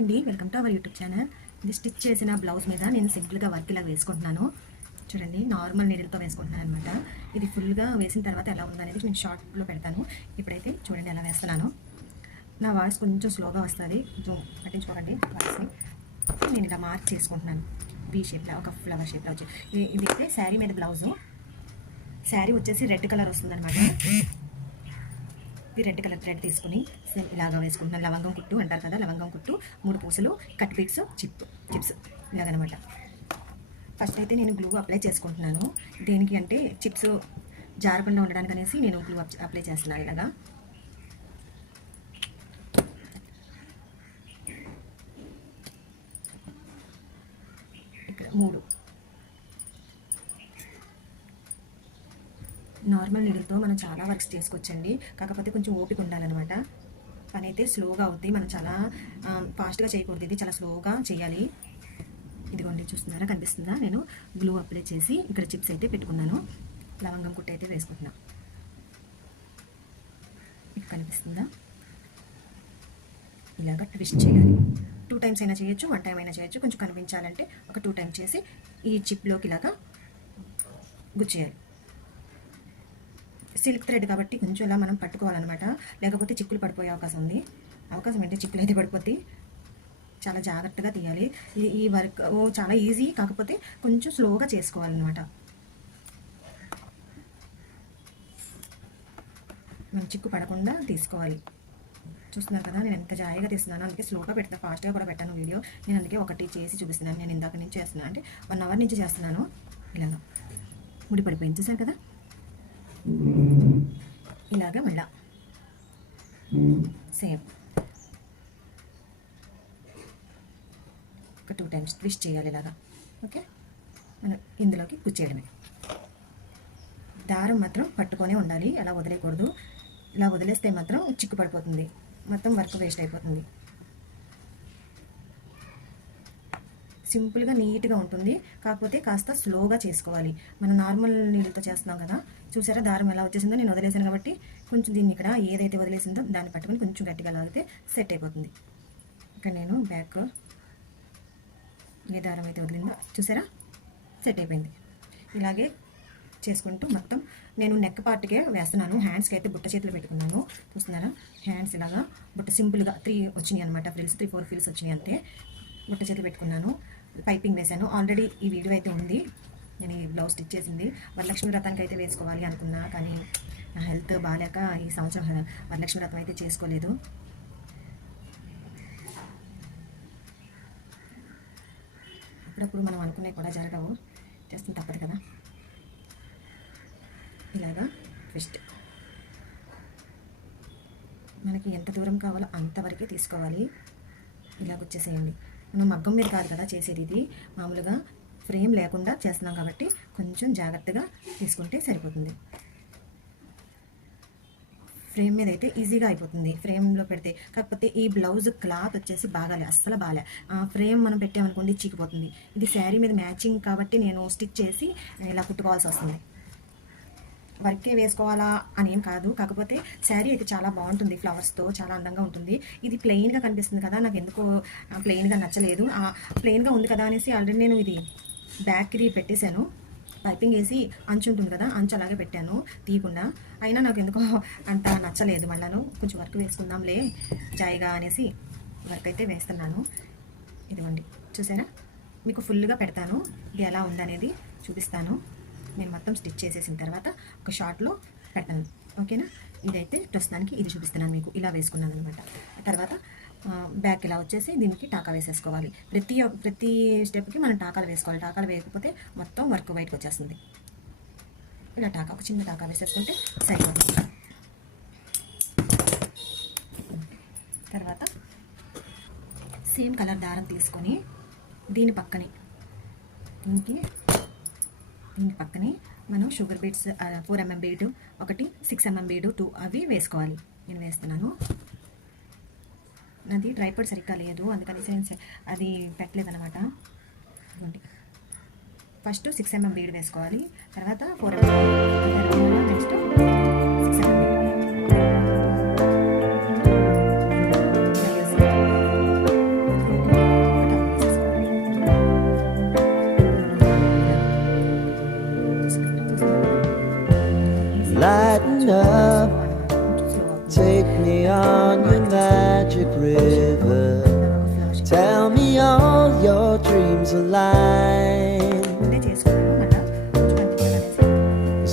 అండి welcome to our YouTube channel ఇది stitch చేసిన బ్లౌజ్ మీద నేను సింపుల్గా వర్క్ ఇలా వేసుకుంటున్నాను. చూడండి నార్మల్ నీడిల్తో వేసుకుంటున్నాను అనమాట ఇది ఫుల్గా వేసిన తర్వాత ఎలా ఉందనేది నేను షార్ట్లో పెడతాను. ఇప్పుడైతే చూడండి ఎలా వేస్తున్నాను. నా వాయిస్ కొంచెం స్లోగా వస్తుంది. కొంచెం పట్టించుకోకండి వాయిస్ని నేను ఇలా మార్క్ చేసుకుంటున్నాను. బీ షేప్లో ఒక ఫ్లవర్ షేప్లో వచ్చి. ఇది ఇది అయితే శారీ మీద బ్లౌజు శారీ వచ్చేసి రెడ్ కలర్ వస్తుందన్నమాట. ఇది రెడ్ కలర్ థ్రెడ్ తీసుకుని సేమ్ ఇలాగా వేసుకుంటున్నాను. లవంగం కుట్టు అంటారు కదా లవంగం కుట్టు మూడు పూసలు కట్ బీట్స్ చిప్ చిప్స్ ఇలాగనమాట. ఫస్ట్ అయితే నేను గ్లూ అప్లై చేసుకుంటున్నాను. దేనికి అంటే చిప్స్ జారకుండా ఉండడానికి అనేసి నేను గ్లూ అప్లై చేస్తున్నాను ఇలాగా. ఇక్కడ మూడు నార్మల్ నీడిల్తో మనం చాలా వర్క్స్ చేసుకోవచ్చండి. కాకపోతే కొంచెం ఓపిక ఉండాలన్నమాట. పని అయితే స్లోగా అవుద్ది. మనం చాలా ఫాస్ట్గా చేయకూడదు. ఇది చాలా స్లోగా చేయాలి. ఇదిగోండి చూస్తున్నారా? కనిపిస్తుందా? నేను గ్లూ అప్లై చేసి ఇక్కడ చిప్స్ అయితే పెట్టుకున్నాను. లవంగం కుట్ట అయితే వేసుకుంటున్నా. మీకు కనిపిస్తుందా? ఇలాగ ట్విస్ట్ చేయాలి. టూ టైమ్స్ అయినా చేయొచ్చు వన్ టైం అయినా చేయొచ్చు. కొంచెం కనిపించాలంటే ఒక టూ టైం చేసి ఈ చిప్లోకి ఇలాగా గుచ్చేయాలి. సిల్క్ థ్రెడ్ కాబట్టి కొంచెం ఇలా మనం పట్టుకోవాలన్నమాట. లేకపోతే చిక్కులు పడిపోయే అవకాశం ఉంది. అవకాశం అంటే చిక్కులు అయితే పడిపోతే చాలా జాగ్రత్తగా తీయాలి. ఈ ఈ వర్క్ చాలా ఈజీ కాకపోతే కొంచెం స్లోగా చేసుకోవాలన్నమాట. మనం చిక్కు పడకుండా తీసుకోవాలి. చూస్తున్నారు కదా నేను ఎంత జాయిగా తీస్తున్నాను అందుకే స్లోగా పెడతా ఫాస్ట్గా కూడా పెట్టాను వీడియో. నేను అందుకే ఒకటి చేసి చూపిస్తున్నాను. నేను ఇందాక నుంచి చేస్తున్నాను. అంటే వన్ అవర్ నుంచి చేస్తున్నాను. ఇలాగా. ముడి పడిపోయింది. చూసారు కదా? ఇలాగే మళ్ళా సేమ్ ఒక టూ టైమ్స్ ట్విస్ట్ చేయాలి ఇలాగా ఓకే మనం ఇందులోకి కుచ్చేయడమే దారం మాత్రం పట్టుకొనే ఉండాలి అలా వదిలేయకూడదు ఇలా వదిలేస్తే మాత్రం చిక్కు పడిపోతుంది మొత్తం వర్క్ వేస్ట్ అయిపోతుంది సింపుల్గా నీట్గా ఉంటుంది కాకపోతే కాస్త స్లోగా చేసుకోవాలి. మనం నార్మల్ నీళ్ళతో చేస్తున్నాం కదా. చూసారా? దారం ఎలా వచ్చేసిందో నేను వదిలేసాను కాబట్టి కొంచెం దీన్ని ఇక్కడ ఏదైతే వదిలేసిందో దాన్ని పట్టుకుని కొంచెం గట్టిగా లాగితే సెట్ అయిపోతుంది. ఇక్కడ నేను బ్యాక్ ఏ దారం అయితే వదిలిందో చూసారా? సెట్ అయిపోయింది. ఇలాగే చేసుకుంటూ మొత్తం నేను నెక్ పార్ట్కే వేస్తున్నాను. హ్యాండ్స్కి అయితే బుట్ట చేతులు పెట్టుకున్నాను. చూస్తున్నారా? హ్యాండ్స్ ఇలాగా బుట్ట సింపుల్గా త్రీ వచ్చినాయి అనమాట ఫ్రిల్స్ త్రీ ఫోర్ ఫిల్స్ వచ్చినాయి అంతే. బుట్ట చేతులు పెట్టుకున్నాను. పైపింగ్ వేశాను. ఆల్రెడీ ఈ వీడియో అయితే ఉంది. నేను ఈ బ్లౌజ్ స్టిచ్ చేసింది. వరలక్ష్మి వ్రతానికి అయితే వేసుకోవాలి అనుకున్నా కానీ నా హెల్త్ బాగాలేక ఈ సంవత్సరం వరలక్ష్మి వ్రతం అయితే చేసుకోలేదు. అప్పుడప్పుడు మనం అనుకునే కూడా జరగవు. చేస్తుంది తప్పదు కదా. ఇలాగా ట్విస్ట్ మనకి ఎంత దూరం కావాలో అంతవరకే తీసుకోవాలి. ఇలాగ వచ్చేసేయండి. మనం మగ్గం మీద కాదు కదా చేసేది ఇది. మామూలుగా ఫ్రేమ్ లేకుండా చేస్తున్నాం కాబట్టి కొంచెం జాగ్రత్తగా తీసుకుంటే సరిపోతుంది. ఫ్రేమ్ మీద అయితే ఈజీగా అయిపోతుంది. ఫ్రేమ్లో పెడితే కాకపోతే ఈ బ్లౌజ్ క్లాత్ వచ్చేసి బాగాలే అస్సలు బాగాలే. ఫ్రేమ్ మనం పెట్టామనుకోండి చీకిపోతుంది. ఇది శారీ మీద మ్యాచింగ్ కాబట్టి నేను స్టిచ్ చేసి ఇలా కుట్టుకోవాల్సి వస్తుంది. వర్కే వేసుకోవాలా అని ఏం కాదు. కాకపోతే శారీ అయితే చాలా బాగుంటుంది. ఫ్లవర్స్తో చాలా అందంగా ఉంటుంది. ఇది ప్లెయిన్గా కనిపిస్తుంది కదా. నాకు ఎందుకో ప్లెయిన్గా నచ్చలేదు. ఆ ప్లెయిన్గా ఉంది కదా అనేసి ఆల్రెడీ నేను ఇది బ్యాక్కి పెట్టేశాను. పైపింగ్ వేసి అంచు ఉంటుంది కదా అంచు అలాగే పెట్టాను తీయకుండా. అయినా నాకు ఎందుకో అంత నచ్చలేదు మళ్ళాను. కొంచెం వర్క్ వేసుకుందాంలే జాయిగా అనేసి వర్క్ అయితే వేస్తున్నాను. ఇదిగోండి చూసారా? మీకు ఫుల్గా పెడతాను. ఇది ఎలా ఉందనేది చూపిస్తాను. నేను మొత్తం స్టిచ్ చేసేసిన తర్వాత ఒక షార్ట్లో పెడతాను ఓకేనా? ఇదైతే ప్రస్తుతానికి ఇది చూపిస్తున్నాను మీకు. ఇలా వేసుకున్నాను అనమాట. తర్వాత బ్యాక్ ఇలా వచ్చేసి దీనికి టాకా వేసేసుకోవాలి. ప్రతి ప్రతి స్టెప్కి మనం టాకాలు వేసుకోవాలి. టాకాలు వేయకపోతే మొత్తం వర్క్ బయటకు వచ్చేస్తుంది. ఇలా టాకా ఒక చిన్న టాకా వేసేసుకుంటే సరిపోతుంది. తర్వాత సేమ్ కలర్ దారం తీసుకొని దీని పక్కనే దీనికి దీని పక్కనే మనం షుగర్ బీట్స్ ఫోర్ ఎంఎం బీడు ఒకటి సిక్స్ ఎంఎం బీడు టూ అవి వేసుకోవాలి. నేను వేస్తున్నాను. అది ట్రైపాడ్ సరిగ్గా లేదు. అందుకని అది పెట్టలేదనమాట ఇదిగోండి. ఫస్ట్ సిక్స్ ఎంఎం బీడ్ వేసుకోవాలి. తర్వాత four MM next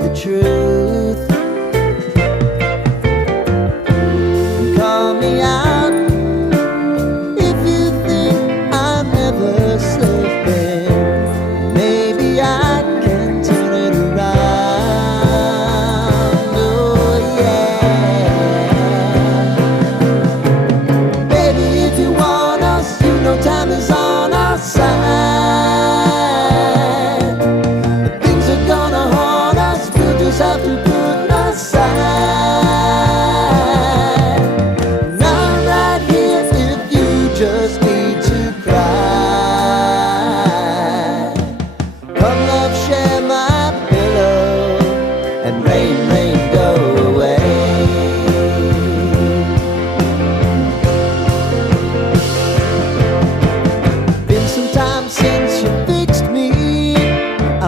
the truth.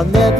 I'll never